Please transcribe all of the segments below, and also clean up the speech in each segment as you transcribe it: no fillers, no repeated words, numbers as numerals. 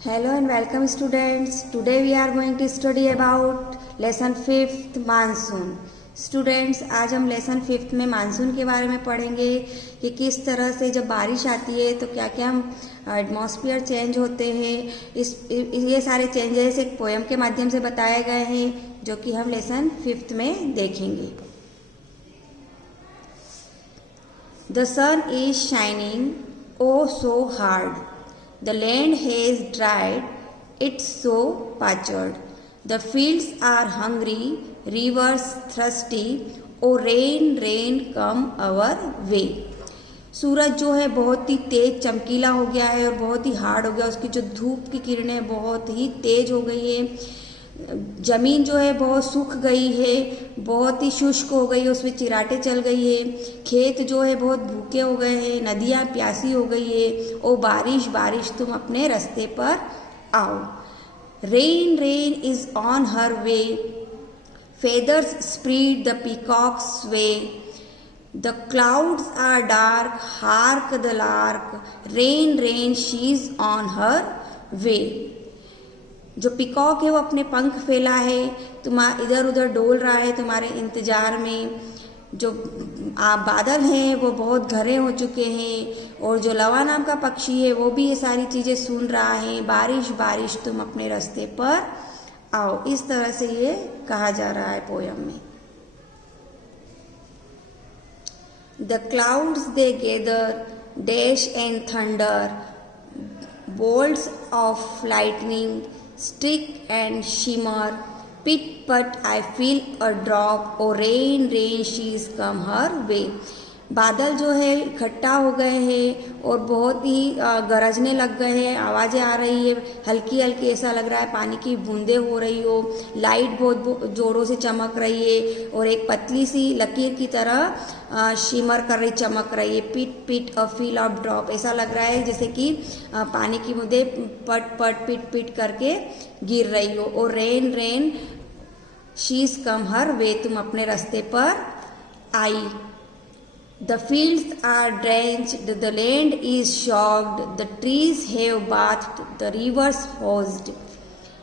Hello and welcome students. Today we are going to study about lesson 5th monsoon. Students आज हम lesson 5th में monsoon के बारे में पढ़ेंगे कि किस तरह से जब बारिश आती है तो क्या क्या एटमॉस्फेयर चेंज होते हैं। ये सारे चेंजेस एक पोएम के माध्यम से बताए गए हैं जो कि हम लेसन 5th में देखेंगे। The sun is shining oh so hard. The land has dried, it's so parched. The fields are hungry, rivers thirsty. Oh rain, rain, come our way. सूरज जो है बहुत ही तेज चमकीला हो गया है और बहुत ही हार्ड हो गया। उसकी जो धूप की किरणें बहुत ही तेज हो गई है। ज़मीन जो है बहुत सूख गई है, बहुत ही शुष्क हो गई है, उसमें चिराटे चल गई है। खेत जो है बहुत भूखे हो गए हैं, नदियाँ प्यासी हो गई है। ओ बारिश बारिश तुम अपने रास्ते पर आओ। Rain rain is on her way, feathers spread the peacock's way. The clouds are dark, hark the lark, rain rain she is on her way. जो पिकॉक है वो अपने पंख फैला है, इधर उधर डोल रहा है तुम्हारे इंतजार में। जो बादल हैं वो बहुत घने हो चुके हैं और जो लवा नाम का पक्षी है वो भी ये सारी चीज़ें सुन रहा है। बारिश बारिश तुम अपने रास्ते पर आओ, इस तरह से ये कहा जा रहा है पोयम में। The clouds they gather, dash and thunder, bolts of lightning stick and shimmer. Pit but I feel a drop, oh rain rain she's come her way. बादल जो है इकट्ठा हो गए हैं और बहुत ही गरजने लग गए हैं, आवाज़ें आ रही है, हल्की हल्की ऐसा लग रहा है पानी की बूंदें हो रही हो। लाइट बहुत ज़ोरों से चमक रही है और एक पतली सी लकीर की तरह शिमर कर रही, चमक रही है। पिट पिट अ फील ऑफ ड्रॉप, ऐसा लग रहा है जैसे कि पानी की बूंदें पट पट पिट पिट करके गिर रही हो। और रेन रेन शीज कम हर वे, तुम अपने रास्ते पर आई। The fields are drenched, the land is shocked, the trees have bathed, the rivers housed.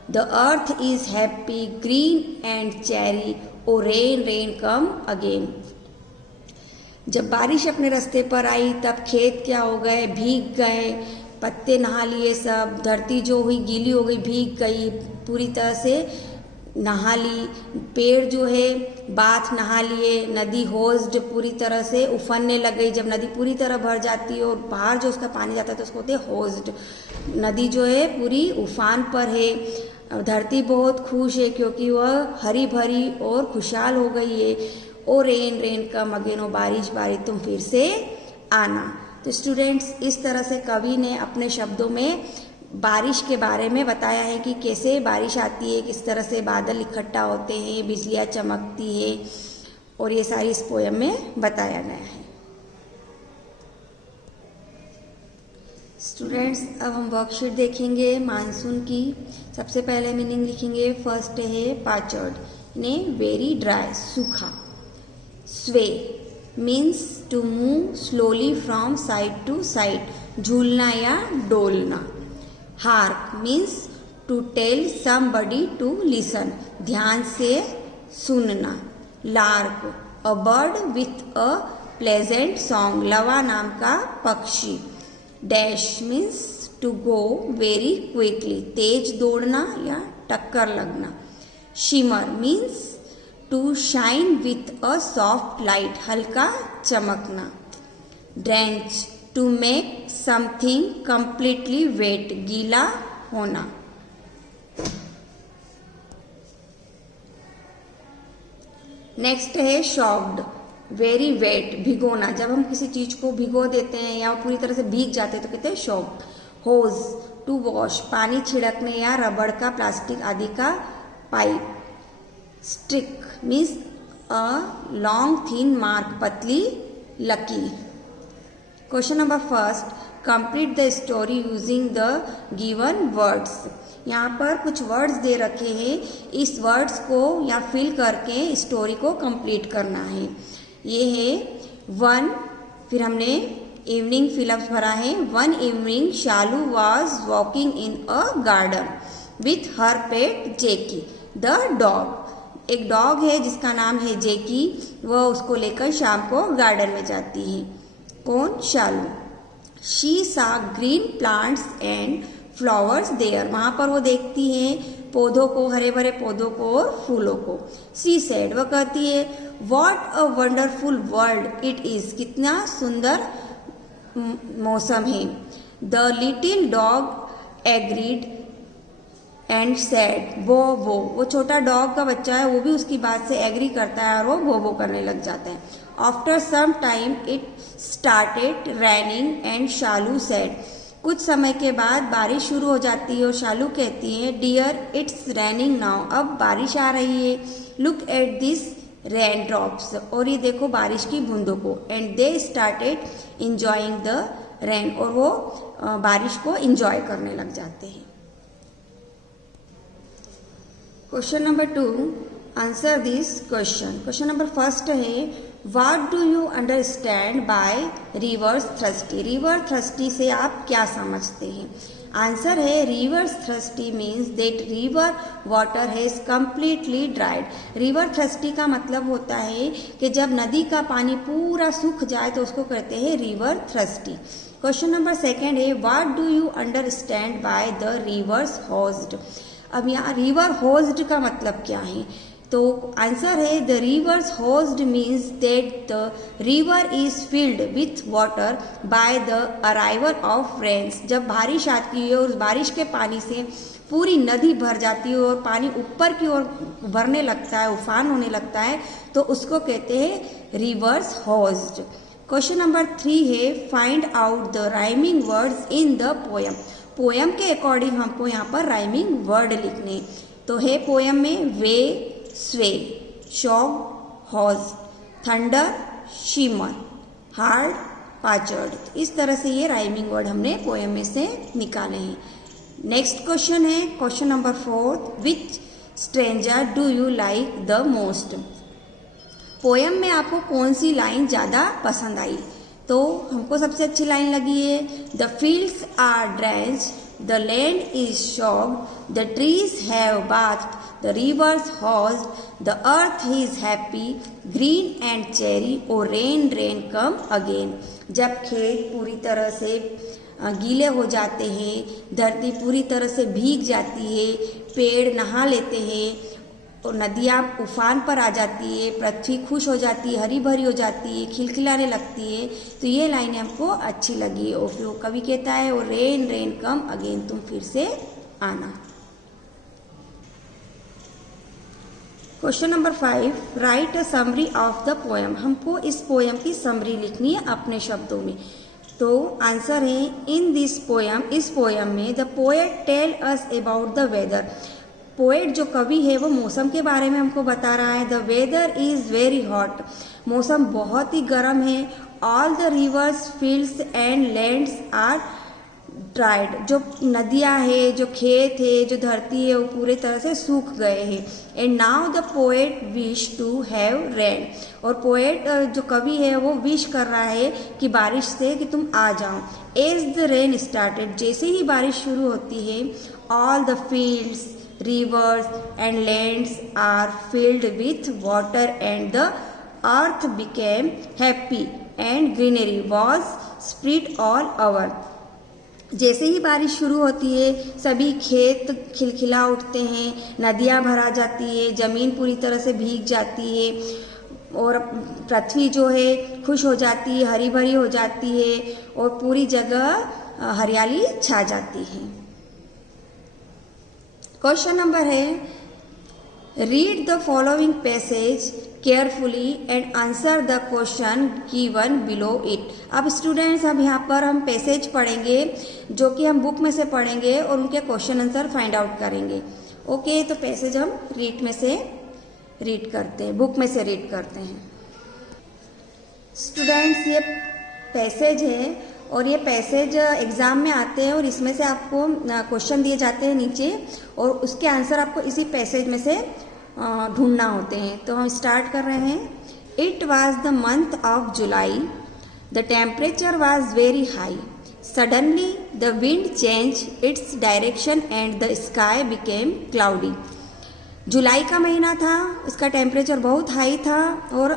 The earth is happy, green and cherry, oh rain, rain come again. जब बारिश अपने रास्ते पर आई तब खेत क्या हो गए, भीग गए, पत्ते नहा लिए सब, धरती जो हुई गीली हो गई, भीग गई, पूरी तरह से नहा ली। पेड़ जो है बाथ नहा लिए, नदी होज्ड पूरी तरह से उफनने लग गई। जब नदी पूरी तरह भर जाती है और बाहर जो उसका पानी जाता है तो उसको होते हैं होज्ड। नदी जो है पूरी उफान पर है। धरती बहुत खुश है क्योंकि वह हरी भरी और खुशहाल हो गई है। ओ रेन रेन कम अगेन, ओ बारिश बारिश तुम फिर से आना। तो स्टूडेंट्स इस तरह से कवि ने अपने शब्दों में बारिश के बारे में बताया है कि कैसे बारिश आती है, किस तरह से बादल इकट्ठा होते हैं, बिजलियाँ चमकती है, और ये सारी इस पोयम में बताया गया है। स्टूडेंट्स अब हम वर्कशीट देखेंगे मानसून की। सबसे पहले मीनिंग लिखेंगे। फर्स्ट है पाचर्ड, ने वेरी ड्राई, सूखा। Sway means to move slowly from side to side, झूलना या डोलना। Hark means to tell somebody to listen, ध्यान से सुनना। Lark a bird with a pleasant song, लवा नाम का पक्षी। Dash means to go very quickly, तेज दौड़ना या टक्कर लगना। Shimmer means to shine with a soft light, हल्का चमकना। Drench to make something completely wet, गीला होना। नेक्स्ट है शॉक्ड, वेरी वेट, भिगोना। जब हम किसी चीज को भिगो देते हैं या पूरी तरह से भीग जाते हैं तो कहते हैं शॉक्ड। होज टू वॉश, पानी छिड़कने या रबड़ का, प्लास्टिक आदि का pipe. Stick means a long thin mark, पतली लकीर। Question number first, complete the story using the given words. यहाँ पर कुछ वर्ड्स दे रखे हैं, इस वर्ड्स को या फिल करके स्टोरी को कंप्लीट करना है। ये है 1, फिर हमने इवनिंग फिलअप्स भरा है। One evening Shalu was walking in a garden with her pet Jackie the dog. एक डॉग है जिसका नाम है जेकी, वह उसको लेकर शाम को गार्डन में जाती है। कौन? Shalu. She saw green plants and flowers there, वहाँ पर वो देखती हैं पौधों को, हरे भरे पौधों को और फूलों को। सी सेड, वह कहती है what a wonderful world it is, कितना सुंदर मौसम है। The little dog agreed and said वो छोटा डॉग का बच्चा है, वो भी उसकी बात से एग्री करता है और वो करने लग जाता है। After some time it started raining and Shalu said, कुछ समय के बाद बारिश शुरू हो जाती है और शालू कहती है डियर इट्स रैनिंग नाउ, अब बारिश आ रही है। Look at this rain drops, और ये देखो बारिश की बूंदों को। And they started enjoying the rain, और वो बारिश को इंजॉय करने लग जाते हैं। Question number 2, answer this question. Question number first है what do you understand by rivers thirsty. River thirsty से आप क्या समझते हैं? आंसर है rivers thirsty means that river water has completely dried. River thirsty का मतलब होता है कि जब नदी का पानी पूरा सूख जाए तो उसको कहते हैं river thirsty. Question number second है what do you understand by the rivers hosed. अब यहाँ रिवर होज्ड का मतलब क्या है? तो आंसर है the rivers hosed means that the river is filled with water by the arrival of rains. जब बारिश आती है और उस बारिश के पानी से पूरी नदी भर जाती है और पानी ऊपर की ओर भरने लगता है, उफान होने लगता है, तो उसको कहते हैं रिवर्स होज्ड। क्वेश्चन नंबर 3 है find out the rhyming words in the poem. Poem के अकॉर्डिंग हमको यहाँ पर राइमिंग वर्ड लिखने, तो है पोएम में वे, स्वे, शॉग, हॉज, थंडर, शिमर, हार्ड, पाचर्ड। इस तरह से ये राइमिंग वर्ड हमने पोएम में से निकाले हैं। नेक्स्ट क्वेश्चन है question number 4, which stranger do you like the most. Poem में आपको कौन सी लाइन ज़्यादा पसंद आई? तो हमको सबसे अच्छी लाइन लगी है the fields are drenched, the land is shocked, the trees have bathed, the rivers housed, the earth is happy, green and cherry, oh rain rain come again। जब खेत पूरी तरह से गीले हो जाते हैं, धरती पूरी तरह से भीग जाती है, पेड़ नहा लेते हैं और नदियाँ उफान पर आ जाती है, पृथ्वी खुश हो जाती है, हरी भरी हो जाती है, खिलखिलाने लगती है, तो ये लाइनें हमको अच्छी लगी। और फिर वो कवि कहता है और रेन रेन कम अगेन, तुम फिर से आना। Question number 5, right a summary of the poem. हमको इस पोएम की समरी लिखनी है अपने शब्दों में। तो आंसर है इन दिस पोएम, इस पोएम में the poet tell us about the weather. Poet जो कवि है वो मौसम के बारे में हमको बता रहा है। The weather is very hot, मौसम बहुत ही गर्म है। All the rivers, fields and lands are dried, जो नदियाँ है, जो खेत है, जो धरती है, वो पूरे तरह से सूख गए हैं। And now the poet wish to have rain, और पोएट जो कवि है वो विश कर रहा है कि बारिश से कि तुम आ जाओ। एज द रेन स्टार्टेड, जैसे ही बारिश शुरू होती है, all the fields, rivers and lands are filled with water and the earth became happy and greenery was spread all over। जैसे ही बारिश शुरू होती है सभी खेत खिलखिला उठते हैं, नदियाँ भरा जाती है, ज़मीन पूरी तरह से भीग जाती है और पृथ्वी जो है खुश हो जाती है, हरी भरी हो जाती है और पूरी जगह हरियाली छा जाती है। क्वेश्चन नंबर है read the following passage carefully and answer the question given below it. अब स्टूडेंट्स अब यहाँ पर हम पैसेज पढ़ेंगे जो कि हम बुक में से पढ़ेंगे और उनके क्वेश्चन आंसर फाइंड आउट करेंगे। ओके, तो पैसेज हम रीड में से रीड करते हैं, बुक में से रीड करते हैं। स्टूडेंट्स ये पैसेज है और ये पैसेज एग्ज़ाम में आते हैं और इसमें से आपको क्वेश्चन दिए जाते हैं नीचे और उसके आंसर आपको इसी पैसेज में से ढूंढना होते हैं। तो हम स्टार्ट कर रहे हैं। It was the month of July, The temperature was very high. Suddenly, the wind changed its direction and the sky became cloudy. जुलाई का महीना था, उसका टेम्परेचर बहुत हाई था और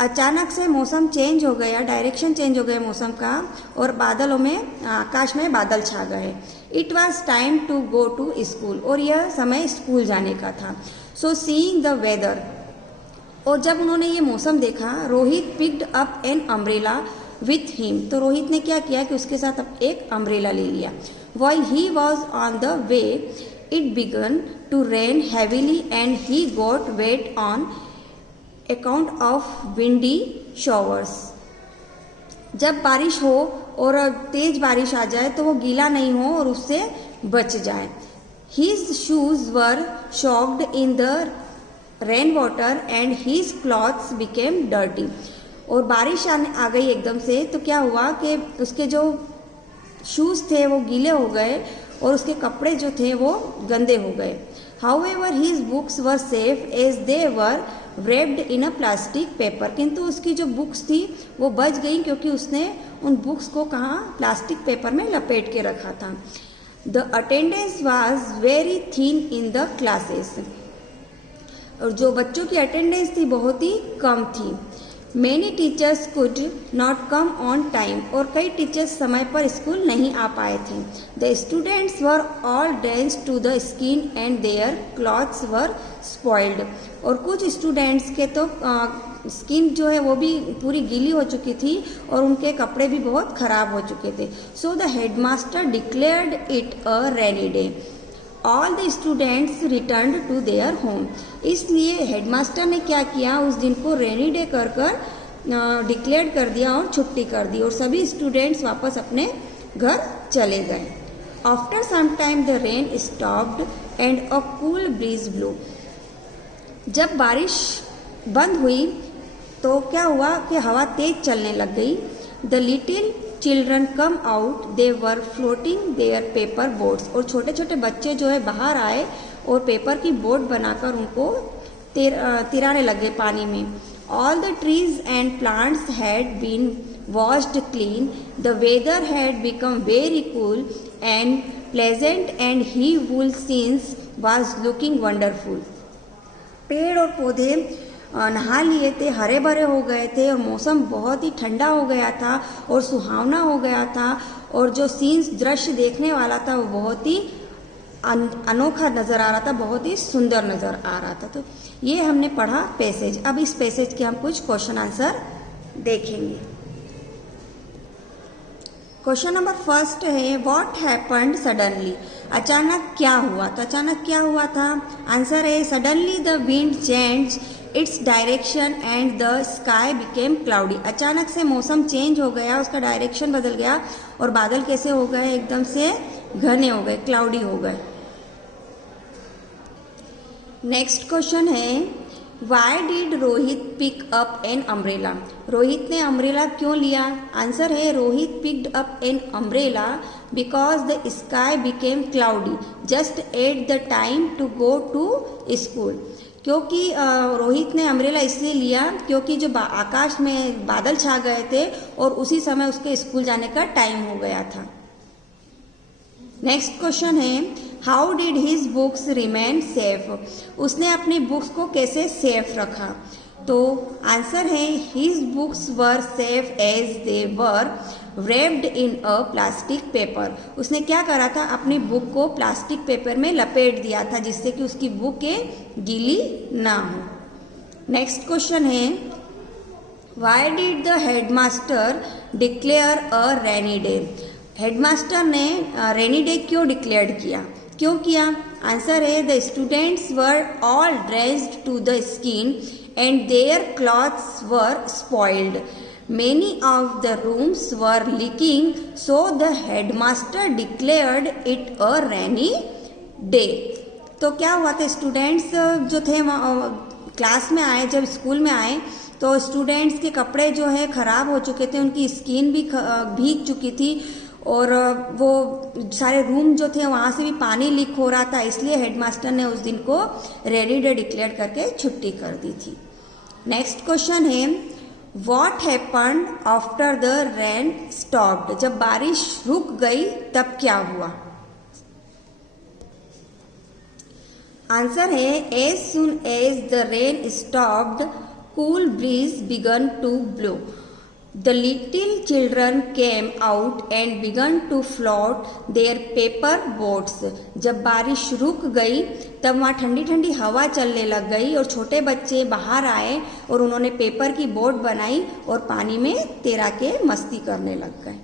अचानक से मौसम चेंज हो गया, डायरेक्शन चेंज हो गया मौसम का और बादलों में आकाश में बादल छा गए. It was time to go to school और यह समय स्कूल जाने का था. सो सीइंग द वेदर, और जब उन्होंने ये मौसम देखा, Rohit picked up an umbrella with him. तो रोहित ने क्या किया कि उसके साथ अब एक अम्ब्रेला ले लिया. While he was on the way it began to rain heavily and he got wet on account of windy showers. जब बारिश हो और तेज बारिश आ जाए तो वो गीला नहीं हो और उससे बच जाए. His shoes were soaked in the rain water and his clothes became dirty. और बारिश आ गई एकदम से, तो क्या हुआ कि उसके जो शूज़ थे वो गीले हो गए और उसके कपड़े जो थे वो गंदे हो गए. However his books were safe as they were wrapped in a plastic paper. किंतु उसकी जो बुक्स थी वो बच गई क्योंकि उसने उन बुक्स को कहाँ प्लास्टिक पेपर में लपेट के रखा था. The attendance was very thin in the classes. और जो बच्चों की अटेंडेंस थी बहुत ही कम थी. Many teachers could not come on time. और कई टीचर्स समय पर स्कूल नहीं आ पाए थे. The students were all drenched to the skin and their clothes were spoiled. और कुछ स्टूडेंट्स के तो स्किन जो है वो भी पूरी गीली हो चुकी थी और उनके कपड़े भी बहुत ख़राब हो चुके थे. So the headmaster declared it a rainy day. All the students return to their home. इसलिए हेडमास्टर ने क्या किया, उस दिन को रेनी डे कर डिक्लेयर कर दिया और छुट्टी कर दी और सभी स्टूडेंट्स वापस अपने घर चले गए. After some time the rain stopped and a cool breeze blew. जब बारिश बंद हुई तो क्या हुआ कि हवा तेज चलने लग गई. The little children come out, they were floating their paper boats. और छोटे छोटे बच्चे जो है बाहर आए और पेपर की बोट बनाकर उनको तिराने लगे पानी में. All the trees and plants had been washed clean. The weather had become very cool and pleasant and the whole scenes was looking wonderful. पेड़ और पौधे नहा लिए थे, हरे भरे हो गए थे और मौसम बहुत ही ठंडा हो गया था और सुहावना हो गया था. और जो सीन्स दृश्य देखने वाला था वो बहुत ही अनोखा नज़र आ रहा था, बहुत ही सुंदर नज़र आ रहा था. तो ये हमने पढ़ा पैसेज. अब इस पैसेज के हम कुछ क्वेश्चन आंसर देखेंगे. क्वेश्चन नंबर फर्स्ट है व्हाट हैपेंड सडनली. अचानक क्या हुआ. तो अचानक क्या हुआ था, आंसर है suddenly the wind change its direction and the sky became cloudy. अचानक से मौसम चेंज हो गया, उसका डायरेक्शन बदल गया और बादल कैसे हो गए, एकदम से घने हो गए, क्लाउडी हो गए. नेक्स्ट क्वेश्चन है why did Rohit pick up an umbrella. Rohit ने अम्ब्रेला क्यों लिया. आंसर है Rohit picked up an umbrella because the sky became cloudy just at the time to go to school. क्योंकि रोहित ने अम्ब्रेला इसलिए लिया क्योंकि जो आकाश में बादल छा गए थे और उसी समय उसके स्कूल जाने का टाइम हो गया था. नेक्स्ट क्वेश्चन है how did his books remain safe. उसने अपनी बुक्स को कैसे सेफ रखा. तो आंसर है his books were safe as they were wrapped in a plastic paper. उसने क्या करा था, अपनी बुक को प्लास्टिक पेपर में लपेट दिया था जिससे कि उसकी बुक गीली ना हो. नेक्स्ट क्वेश्चन है why did the headmaster declare a rainy day. Headmaster ने रेनी डे क्यों डिक्लेयर किया, क्यों किया. आंसर है the students were all dressed to the skin and their clothes were spoiled. Many of the rooms were leaking, so the headmaster declared it a rainy day. तो क्या हुआ था, students जो थे क्लास में आए, जब स्कूल में आए तो स्टूडेंट्स के कपड़े जो है ख़राब हो चुके थे, उनकी स्किन भी भीग चुकी थी और वो सारे रूम जो थे वहाँ से भी पानी लीक हो रहा था. इसलिए हेडमास्टर ने उस दिन को रेनी डे डिक्लेयर करके छुट्टी कर दी थी. नेक्स्ट क्वेश्चन है what happened after the rain stopped, जब बारिश रुक गई तब क्या हुआ? आंसर है as soon as the rain stopped cool breeze began to blow, the little children came out and began to float their paper boats, जब बारिश रुक गई तब वहाँ ठंडी ठंडी हवा चलने लग गई और छोटे बच्चे बाहर आए और उन्होंने पेपर की बोट बनाई और पानी में तैरा के मस्ती करने लग गए।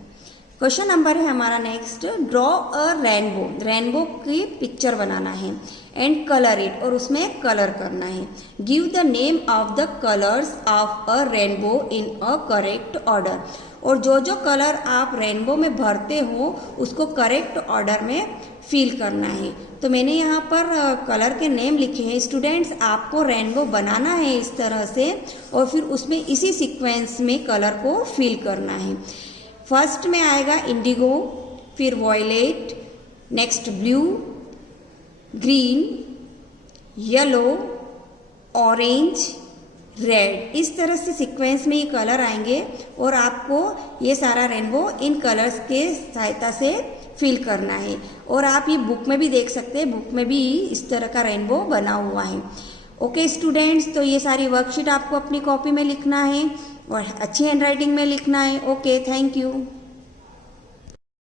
क्वेश्चन नंबर है हमारा next, draw a rainbow, rainbow की पिक्चर बनाना है, एंड कलर इट, और उसमें कलर करना है। Give the name of the colours of a rainbow in a correct order, और जो जो कलर आप रेनबो में भरते हो उसको करेक्ट ऑर्डर में फिल करना है। तो मैंने यहाँ पर कलर के नेम लिखे हैं। स्टूडेंट्स, आपको रेनबो बनाना है इस तरह से और फिर उसमें इसी सीक्वेंस में कलर को फिल करना है। फर्स्ट में आएगा इंडिगो, फिर violet, next blue, green, yellow, orange, red, इस तरह से सीक्वेंस में ये कलर आएंगे और आपको ये सारा रेनबो इन कलर्स के सहायता से फिल करना है। और आप ये बुक में भी देख सकते हैं, बुक में भी इस तरह का रेनबो बना हुआ है। ओके स्टूडेंट्स, तो ये सारी वर्कशीट आपको अपनी कॉपी में लिखना है और अच्छी हैंडराइटिंग में लिखना है। Okay, thank you.